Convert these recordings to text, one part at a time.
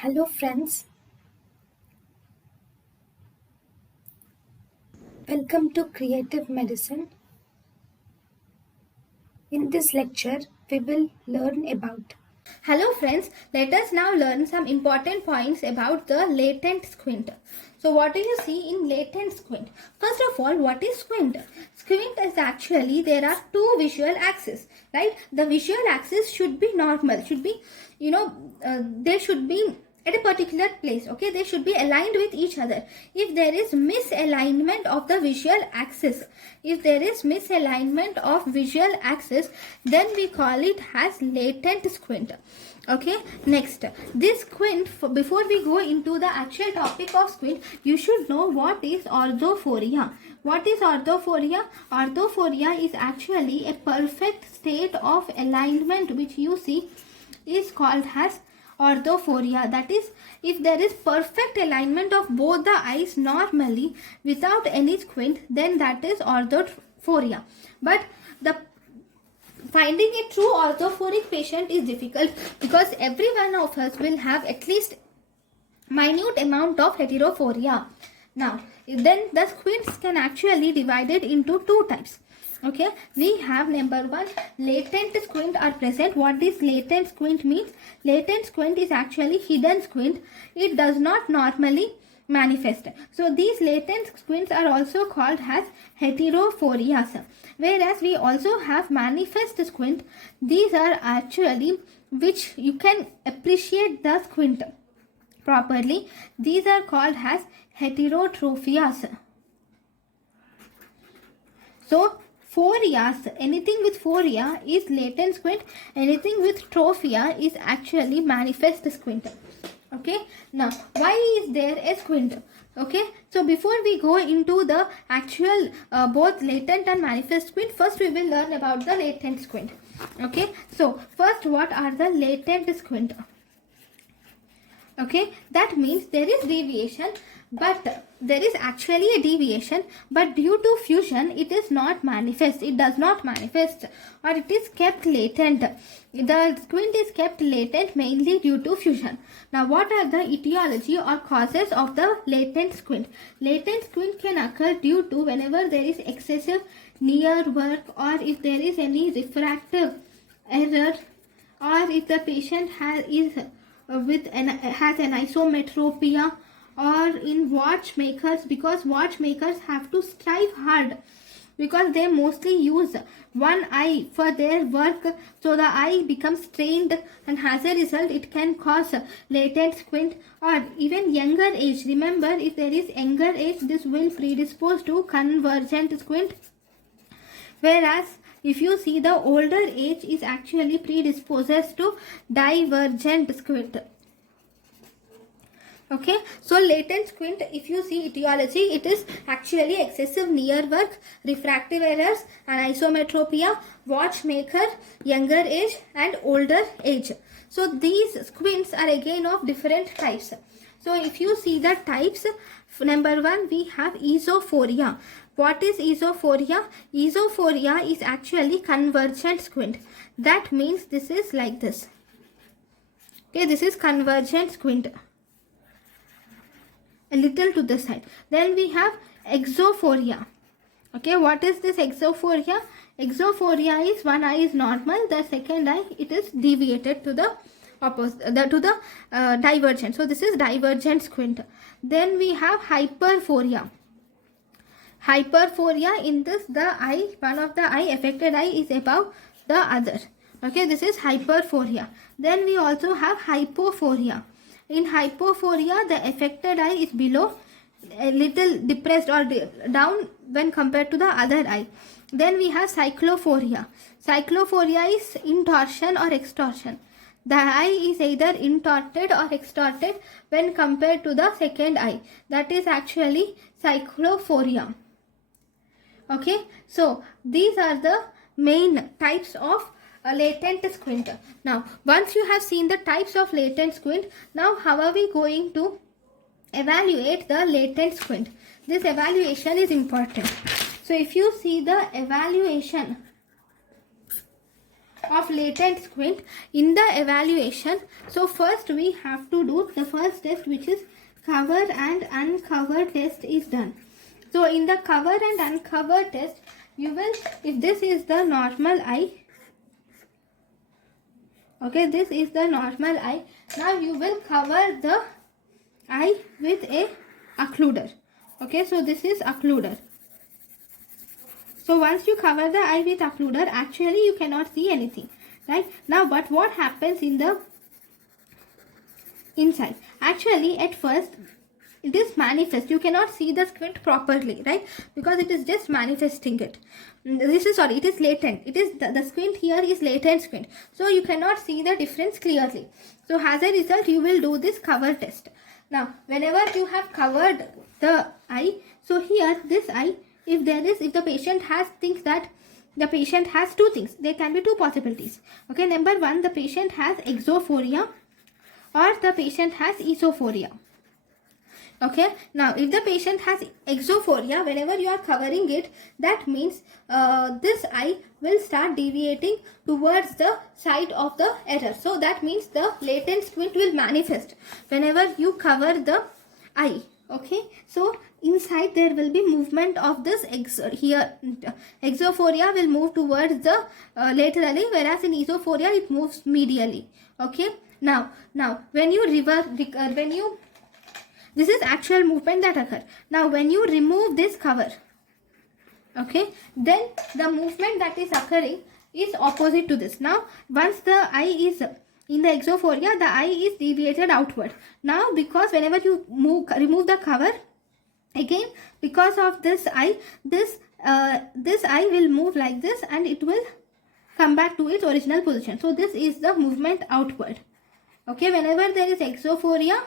Hello friends, welcome to Creative Medicine. In this lecture, we will learn about. Hello friends, let us now learn some important points about the latent squint. So what do you see in latent squint? First of all, what is squint? Squint is actually, there are two visual axes, right? The visual axis should be normal, should be, they should be at a particular place, okay? They should be aligned with each other. If there is misalignment of the visual axis, then we call it as latent squint. Okay, next, this squint, before we go into the actual topic of squint, you should know what is orthophoria. What is orthophoria? Orthophoria is actually a perfect state of alignment which you see is called as orthophoria. That is, if there is perfect alignment of both the eyes normally without any squint, then that is orthophoria. But the finding a true orthophoric patient is difficult because every one of us will have at least minute amount of heterophoria. Now, then the squints can actually divided into two types. Okay, we have number one, latent squint are present. What this latent squint means? Latent squint is actually hidden squint. It does not normally manifest. So these latent squints are also called as heterophorias. Whereas we also have manifest squint. These are actually which you can appreciate the squint properly. These are called as heterotrophias. So phorias, anything with phoria is latent squint, anything with trophia is actually manifest squint. Okay, now why is there a squint? Okay, so before we go into the actual both latent and manifest squint, first we will learn about the latent squint. Okay, so first, what are the latent squint? Okay, that means there is deviation, but there is actually a deviation, but due to fusion it is not manifest, it does not manifest, or it is kept latent. The squint is kept latent mainly due to fusion. Now what are the etiology or causes of the latent squint? Latent squint can occur due to whenever there is excessive near work, or if there is any refractive error, or if the patient has an isometropia, or in watchmakers, because watchmakers have to strive hard because they mostly use one eye for their work, so the eye becomes strained, and as a result it can cause latent squint. Or even younger age, remember, if there is younger age, this will predispose to convergent squint, whereas if you see the older age is actually predisposes to divergent squint. Okay, so latent squint, if you see etiology, it is actually excessive near work, refractive errors, and isometropia, watchmaker, younger age and older age. So these squints are again of different types. So if you see the types, number one, we have esophoria. What is esophoria? Esophoria is actually convergent squint. That means this is like this. Okay, this is convergent squint, a little to the side. Then we have exophoria. Okay, what is this exophoria? Exophoria is one eye is normal, the second eye it is deviated to the opposite, divergent. So this is divergent squint. Then we have hyperphoria. Hyperphoria, in this the eye, one of the eye, affected eye is above the other. Okay, this is hyperphoria. Then we also have hypophoria. In hypophoria, the affected eye is below, a little depressed or down when compared to the other eye. Then we have cyclophoria. Cyclophoria is intorsion or extorsion. The eye is either intorted or extorted when compared to the second eye. That is actually cyclophoria. Okay, so these are the main types of latent squint. Now, once you have seen the types of latent squint, now how are we going to evaluate the latent squint? This evaluation is important. So if you see the evaluation of latent squint in the evaluation. So first we have to do the first test, which is cover and uncover test is done. So in the cover and uncover test, you will, if this is the normal eye, okay, this is the normal eye. Now you will cover the eye with a occluder. Okay, so this is occluder. So once you cover the eye with occluder, actually you cannot see anything, right? Now, but what happens in the inside? Actually, at first, it is manifest. You cannot see the squint properly, right? Because it is just manifesting it. This is, sorry, it is latent. It is, the squint here is latent squint. So you cannot see the difference clearly. So as a result, you will do this cover test. Now, whenever you have covered the eye, so here, this eye, if the patient thinks that the patient has two things, there can be two possibilities. Okay, number one, the patient has exophoria or the patient has esophoria. Okay, now if the patient has exophoria, whenever you are covering it, that means this eye will start deviating towards the side of the error. So that means the latent squint will manifest whenever you cover the eye. Okay, so inside there will be movement of this exophoria will move towards the laterally, whereas in esophoria it moves medially. Okay, now when you this is actual movement that occur. Now when you remove this cover, okay, then the movement that is occurring is opposite to this. Now once the eye is in the exophoria, the eye is deviated outward. Now because whenever you remove the cover, again because of this eye, this eye will move like this and it will come back to its original position. So this is the movement outward. Okay, whenever there is exophoria,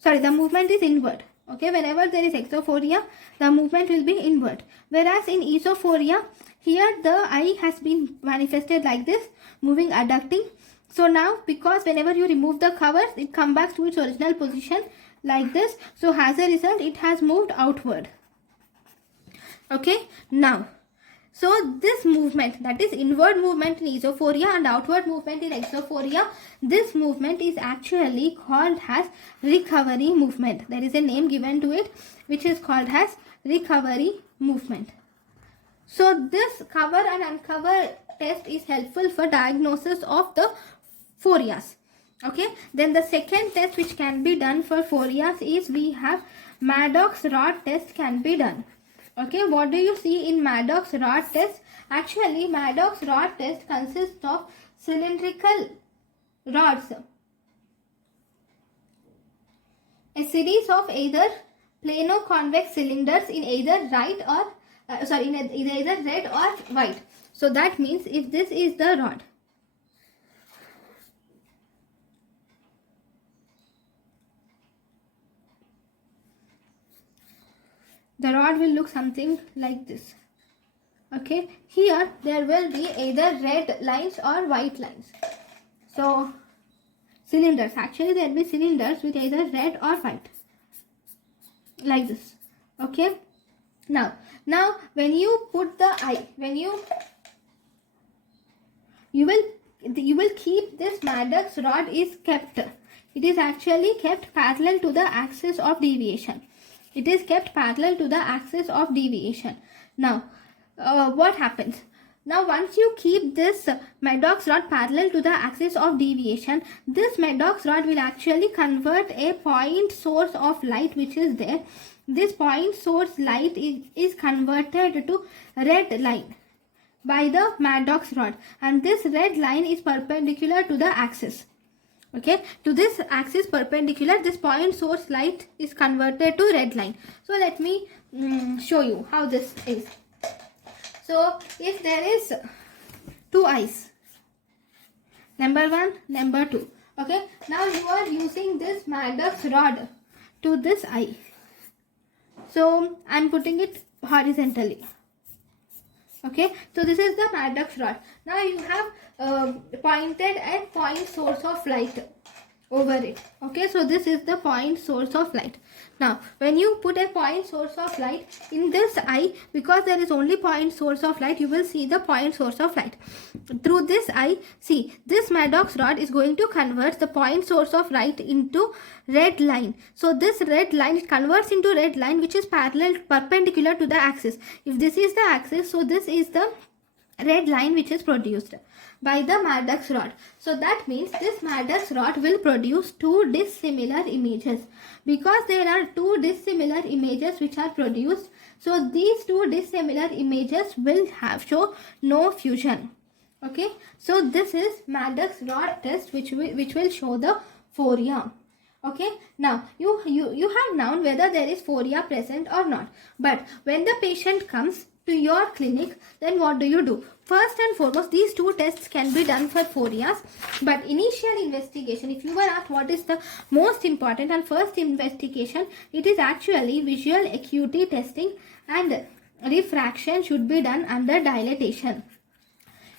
sorry, the movement is inward. Okay, whenever there is exophoria, the movement will be inward. Whereas in esophoria, here the eye has been manifested like this, moving adducting. So now because whenever you remove the covers, it comes back to its original position like this. So as a result, it has moved outward. Okay, now, so this movement, that is inward movement in esophoria and outward movement in exophoria, this movement is actually called as recovery movement. There is a name given to it which is called as recovery movement. So this cover and uncover test is helpful for diagnosis of the phorias. Okay, then the second test which can be done for phorias is we have Madox Rod Test can be done. Okay, what do you see in Madox Rod Test? Actually, Madox Rod Test consists of cylindrical rods, a series of either plano-convex cylinders in either right or in either red or white. So that means if this is the rod, the rod will look something like this. Okay, here there will be either red lines or white lines. So cylinders, actually there will be cylinders with either red or white like this. Okay, now when you put the eye, when you will keep this Madox rod is kept, it is actually kept parallel to the axis of deviation. It is kept parallel to the axis of deviation. Now, what happens? Now, once you keep this Madox rod parallel to the axis of deviation, this Madox rod will actually convert a point source of light which is there. This point source light is converted to red line by the Madox rod, and this red line is perpendicular to the axis. Okay, to this axis perpendicular, this point source light is converted to red line. So let me show you how this is. So if there is two eyes, number 1, number 2. Okay, now you are using this Madox rod to this eye. So I am putting it horizontally. Okay, so this is the Madox rod. Now you have pointed at point source of light. over it. Okay, so this is the point source of light. Now when you put a point source of light in this eye, because there is only point source of light, you will see the point source of light through this eye. See, this Madox rod is going to convert the point source of light into red line. So this red line, it converts into red line which is perpendicular to the axis. If this is the axis, so this is the red line which is produced by the Madox rod. So that means this Madox rod will produce two dissimilar images. Because there are two dissimilar images which are produced, so these two dissimilar images will show no fusion. Okay, so this is Madox rod test which will show the phoria. Okay, now you have known whether there is phoria present or not. But when the patient comes to your clinic, then what do? First and foremost, these two tests can be done for phorias, but initial investigation, if you were asked what is the most important and first investigation, it is actually visual acuity testing, and refraction should be done under dilatation.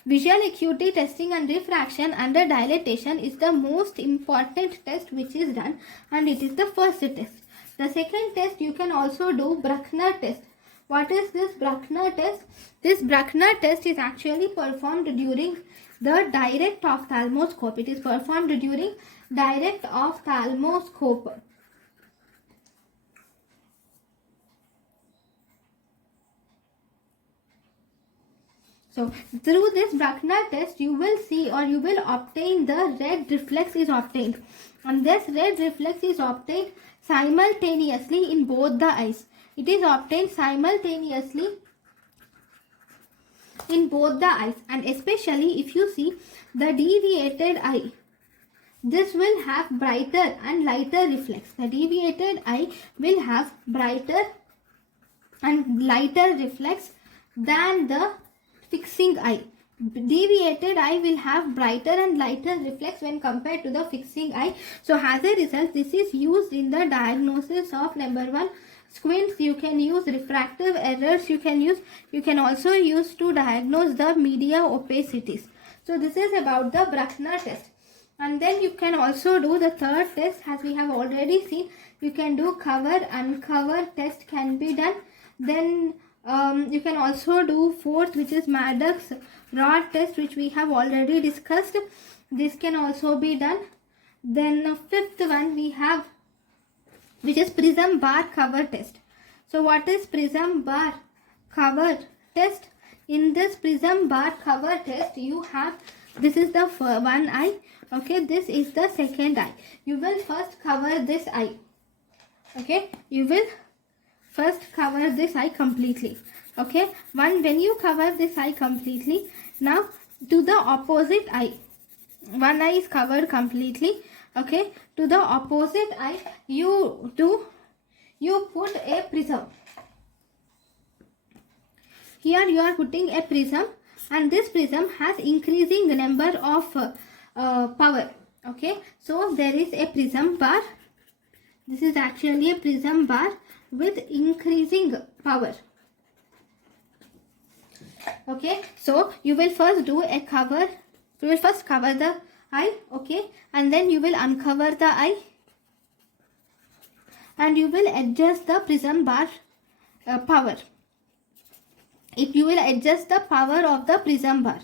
Visual acuity testing and refraction under dilatation is the most important test which is done, and it is the first test. The second test, you can also do Brachner test. What is this Brachner test? This Brachner test is actually performed during the direct ophthalmoscope. It is performed during direct ophthalmoscope. So through this Brachner test, you will see, or you will obtain, the red reflex is obtained, and this red reflex is obtained simultaneously in both the eyes. It is obtained simultaneously in both the eyes, and especially if you see the deviated eye, this will have brighter and lighter reflex. The deviated eye will have brighter and lighter reflex than the fixing eye. Deviated eye will have brighter and lighter reflex when compared to the fixing eye. So as a result, this is used in the diagnosis of number 1, squints. You can use refractive errors, you can also use to diagnose the media opacities. So this is about the Brachner test. And then you can also do the third test, as we have already seen. You can do cover, uncover test can be done. Then you can also do fourth, which is Madox Rod Test, which we have already discussed. This can also be done. Then fifth one we have, which is Prism bar cover test. So what is Prism bar cover test? In this Prism bar cover test, you have, this is the one eye. Okay, this is the second eye. You will first cover this eye. Okay, you will first cover this eye completely. Okay, when you cover this eye completely, now to the opposite eye, one eye is covered completely. Okay, to the opposite eye, you put a prism. Here you are putting a prism, and this prism has increasing number of power. Okay, so there is a prism bar. This is actually a prism bar with increasing power. Okay, so you will first do a cover. You will first cover the eye. Okay, and then you will uncover the eye, and you will adjust the prism bar power. You will adjust the power of the prism bar.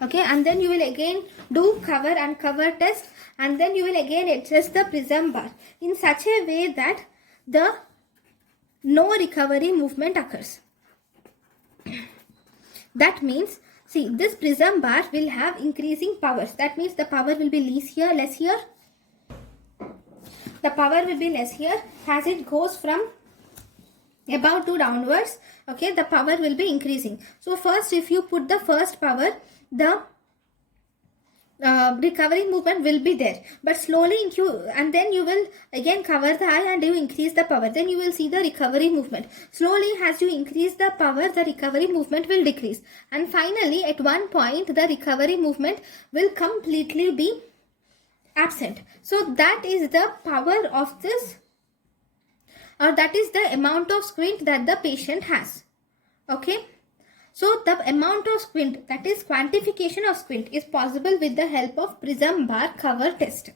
Okay, and then you will again do cover and cover test, and then you will again adjust the prism bar in such a way that the no recovery movement occurs. That means, see, this prism bar will have increasing powers. That means the power will be less here. The power will be less here as it goes from above to downwards. Okay, the power will be increasing. So first, if you put the first power, the recovery movement will be there, but slowly and then you will again cover the eye and you increase the power, then you will see the recovery movement. Slowly, as you increase the power, the recovery movement will decrease, and finally at one point the recovery movement will completely be absent. So that is the power of this, or that is the amount of squint that the patient has. Okay, So the amount of squint, that is quantification of squint, is possible with the help of prism bar cover test.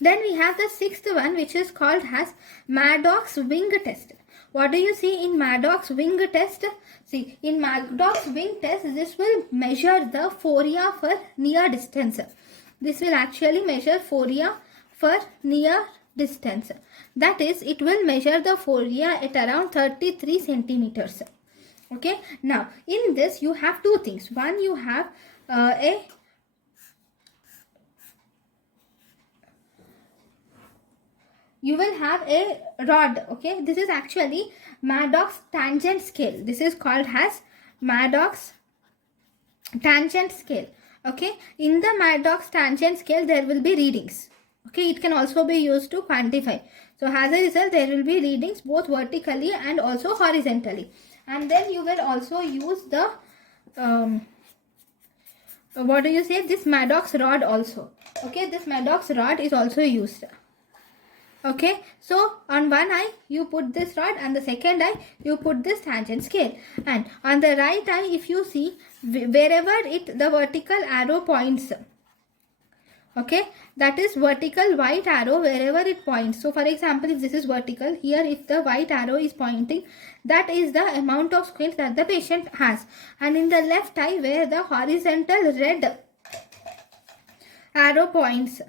Then we have the sixth one, which is called as Maddox wing test. What do you see in Maddox wing test? See, in Maddox wing test, this will measure the phoria for near distance. This will actually measure phoria for near distance. That is, it will measure the phoria at around 33 centimeters. Okay. Now, in this, you have two things. One, you have you will have a rod. Okay, this is actually Madox tangent scale. This is called as Madox tangent scale. Okay, in the Madox tangent scale there will be readings. Okay, it can also be used to quantify. So as a result, there will be readings both vertically and also horizontally. And then you will also use the what do you say, this Madox rod also. Okay, this Madox rod is also used. Okay, so on one eye you put this rod and the second eye you put this tangent scale, and on the right eye, if you see, wherever the vertical arrow points, okay, that is vertical white arrow wherever it points. So for example, if this is vertical, here if the white arrow is pointing, that is the amount of squint that the patient has. And in the left eye, where the horizontal red arrow points,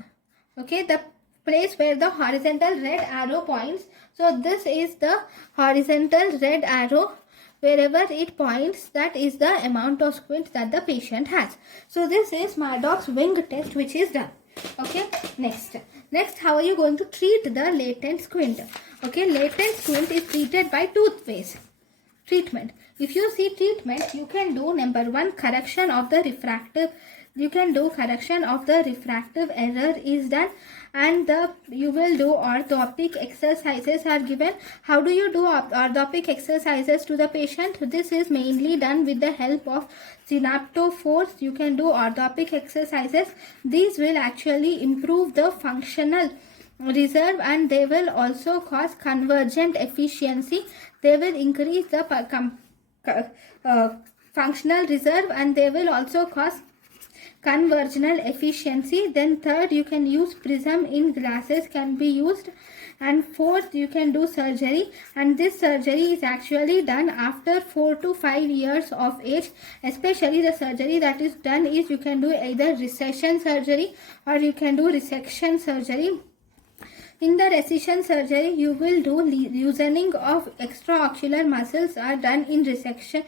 okay, the place where the horizontal red arrow points, so this is the horizontal red arrow, wherever it points, that is the amount of squint that the patient has. So this is Maddox wing test, which is done. Okay, next how are you going to treat the latent squint? Okay, latent squint is treated by two ways. Treatment, if you see treatment, you can do number one, correction of the refractive. You can do correction of the refractive error is done, and you will do orthopic exercises are given. How do you do orthopic exercises to the patient? This is mainly done with the help of synaptophores. You can do orthopic exercises. These will actually improve the functional reserve, and they will also cause convergent efficiency. They will increase the functional reserve, and they will also cause conversional efficiency. Then third, you can use prism in glasses can be used, and fourth, you can do surgery, and this surgery is actually done after 4 to 5 years of age. Especially the surgery that is done is, you can do either recession surgery or you can do resection surgery. In the resection surgery, you will do loosening of extraocular muscles are done in recession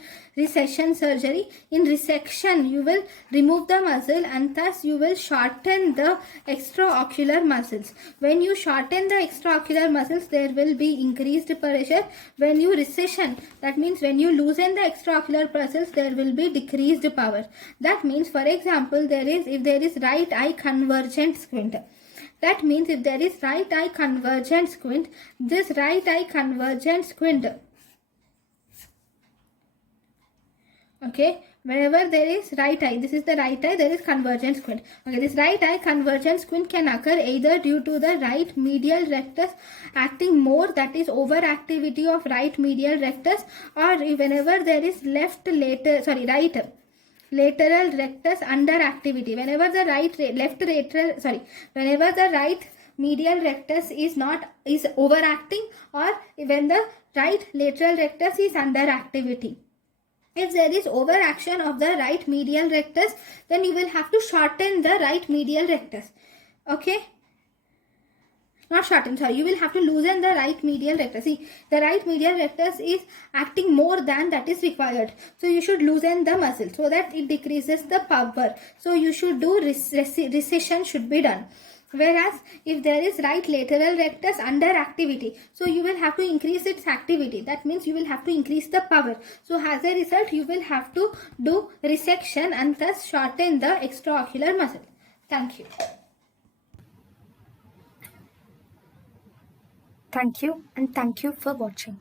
surgery. In resection, you will remove the muscle, and thus you will shorten the extraocular muscles. When you shorten the extraocular muscles, there will be increased pressure. When you recession, that means when you loosen the extraocular muscles, there will be decreased power. That means, for example, if there is right eye convergent squint. That means if there is right eye convergent squint, this right eye convergent squint, okay, whenever there is right eye, this is the right eye, there is convergent squint. Okay, this right eye convergent squint can occur either due to the right medial rectus acting more, that is overactivity of right medial rectus, or whenever there is right lateral rectus underactivity. Whenever the whenever the right medial rectus is overacting, or when the right lateral rectus is underactivity. If there is overaction of the right medial rectus, then you will have to shorten the right medial rectus. Okay, not shorten, sorry, you will have to loosen the right medial rectus. See, the right medial rectus is acting more than that is required, so you should loosen the muscle so that it decreases the power. So you should do recession should be done. Whereas if there is right lateral rectus under activity, so you will have to increase its activity. That means you will have to increase the power. So as a result, you will have to do resection and thus shorten the extraocular muscle. Thank you. Thank you, and thank you for watching.